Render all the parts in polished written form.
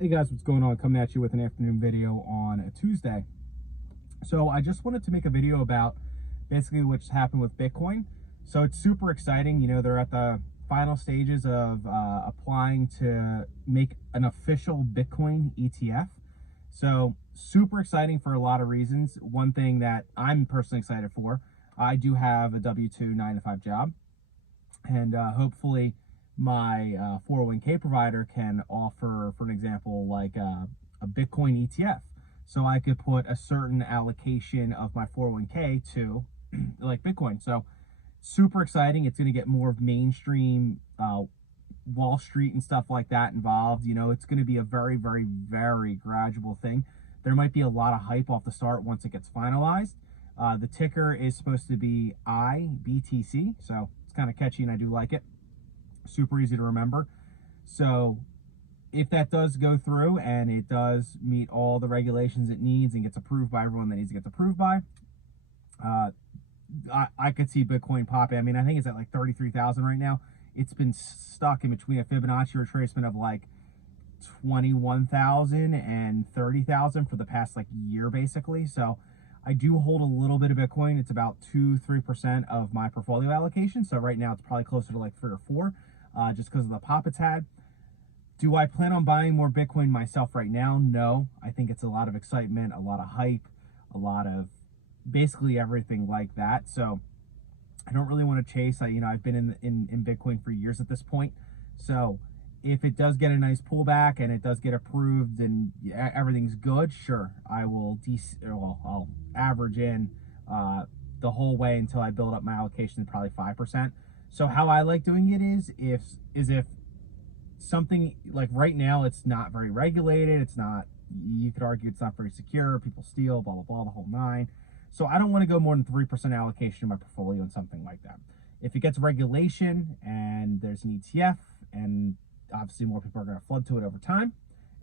Hey guys, what's going on? Coming at you with an afternoon video on a Tuesday. So I just wanted to make a video about basically what's happened with Bitcoin. So it's super exciting. You know, they're at the final stages of applying to make an official Bitcoin ETF. So super exciting for a lot of reasons. One thing that I'm personally excited for, I do have a W-2 9-to-5 job, and hopefully my 401k provider can offer, for an example, like a Bitcoin ETF. So I could put a certain allocation of my 401k to like Bitcoin. So super exciting. It's going to get more of mainstream Wall Street and stuff like that involved. You know, it's going to be a very, very, very gradual thing. There might be a lot of hype off the start once it gets finalized. The ticker is supposed to be IBTC, so it's kind of catchy and I do like it. Super easy to remember. So if that does go through and it does meet all the regulations it needs and gets approved by everyone that needs to get approved by, I could see Bitcoin popping. I mean, I think it's at like 33,000 right now. It's been stuck in between a Fibonacci retracement of like 21,000 and 30,000 for the past like year, basically. So I do hold a little bit of Bitcoin. It's about 2-3% of my portfolio allocation. So right now it's probably closer to like 3 or 4, just because of the pop it's had. Do I plan on buying more Bitcoin myself right now? No. I think it's a lot of excitement, a lot of hype, a lot of basically everything like that. So I don't really want to chase. I've been in Bitcoin for years at this point. So if it does get a nice pullback and it does get approved and everything's good, sure, I will I'll average in the whole way until I build up my allocation to probably 5%. So how I like doing it is if something like right now, it's not very regulated. It's not, you could argue it's not very secure. People steal, blah, blah, blah, the whole nine. So I don't want to go more than 3% allocation in my portfolio in something like that. If it gets regulation and there's an ETF, and obviously more people are going to flood to it over time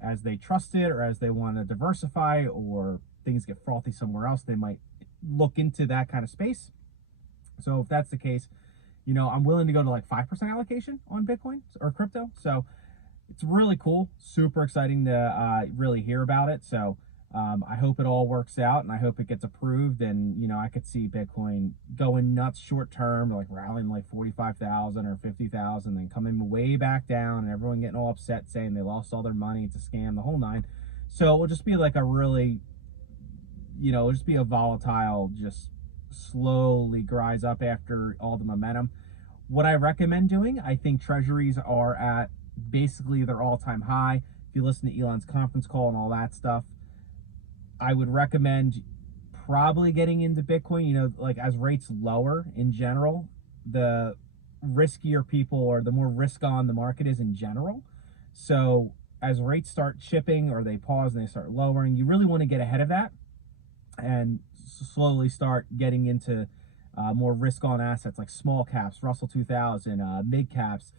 as they trust it or as they want to diversify, or things get frothy somewhere else, they might look into that kind of space. So if that's the case, you know, I'm willing to go to like 5% allocation on Bitcoin or crypto. So it's really cool, super exciting to really hear about it. So I hope it all works out and I hope it gets approved. And, you know, I could see Bitcoin going nuts short term, like rallying like 45,000 or 50,000, then coming way back down and everyone getting all upset saying they lost all their money. It's a scam, the whole nine. So it will just be like a really, you know, it'll just be a volatile, just slowly rise up after all the momentum. What I recommend doing, I think treasuries are at basically their all-time high. If you listen to Elon's conference call and all that stuff, I would recommend probably getting into Bitcoin. You know, like as rates lower in general, the riskier people or the more risk on the market is in general. So as rates start chipping or they pause and they start lowering, you really want to get ahead of that and slowly start getting into more risk on assets like small caps, Russell 2000, mid caps,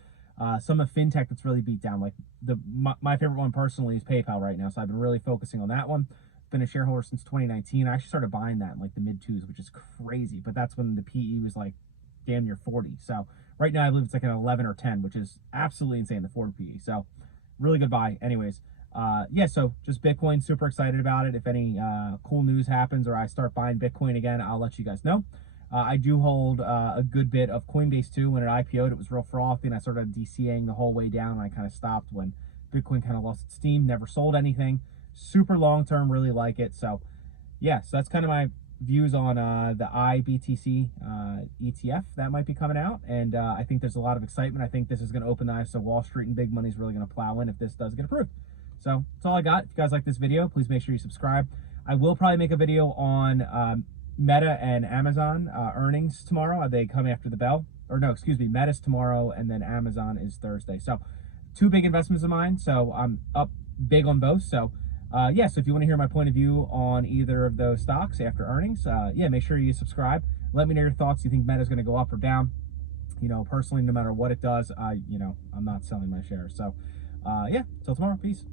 some of fintech that's really beat down. Like my favorite one personally is PayPal right now. So I've been really focusing on that one. Been a shareholder since 2019. I actually started buying that in like the mid 2s, which is crazy. But that's when the PE was like damn near 40. So right now I believe it's like an 11 or 10, which is absolutely insane, the forward PE. So really good buy. Anyways, yeah, so just Bitcoin, super excited about it. If any cool news happens or I start buying Bitcoin again, I'll let you guys know. I do hold a good bit of Coinbase too. When it IPO'd, it was real frothy and I started DCAing the whole way down. And I kind of stopped when Bitcoin kind of lost its steam, never sold anything. Super long term, really like it. So yeah, so that's kind of my views on the IBTC ETF that might be coming out. And I think there's a lot of excitement. I think this is going to open the eyes to Wall Street and big money is really going to plow in if this does get approved. So that's all I got. If you guys like this video, please make sure you subscribe. I will probably make a video on Meta and Amazon earnings tomorrow. They come after the bell. Or no, excuse me, Meta's tomorrow and then Amazon is Thursday. So two big investments of mine. So I'm up big on both. So yeah, so if you want to hear my point of view on either of those stocks after earnings, yeah, make sure you subscribe. Let me know your thoughts. You think Meta's going to go up or down? You know, personally, no matter what it does, I'm not selling my shares. So yeah, till tomorrow. Peace.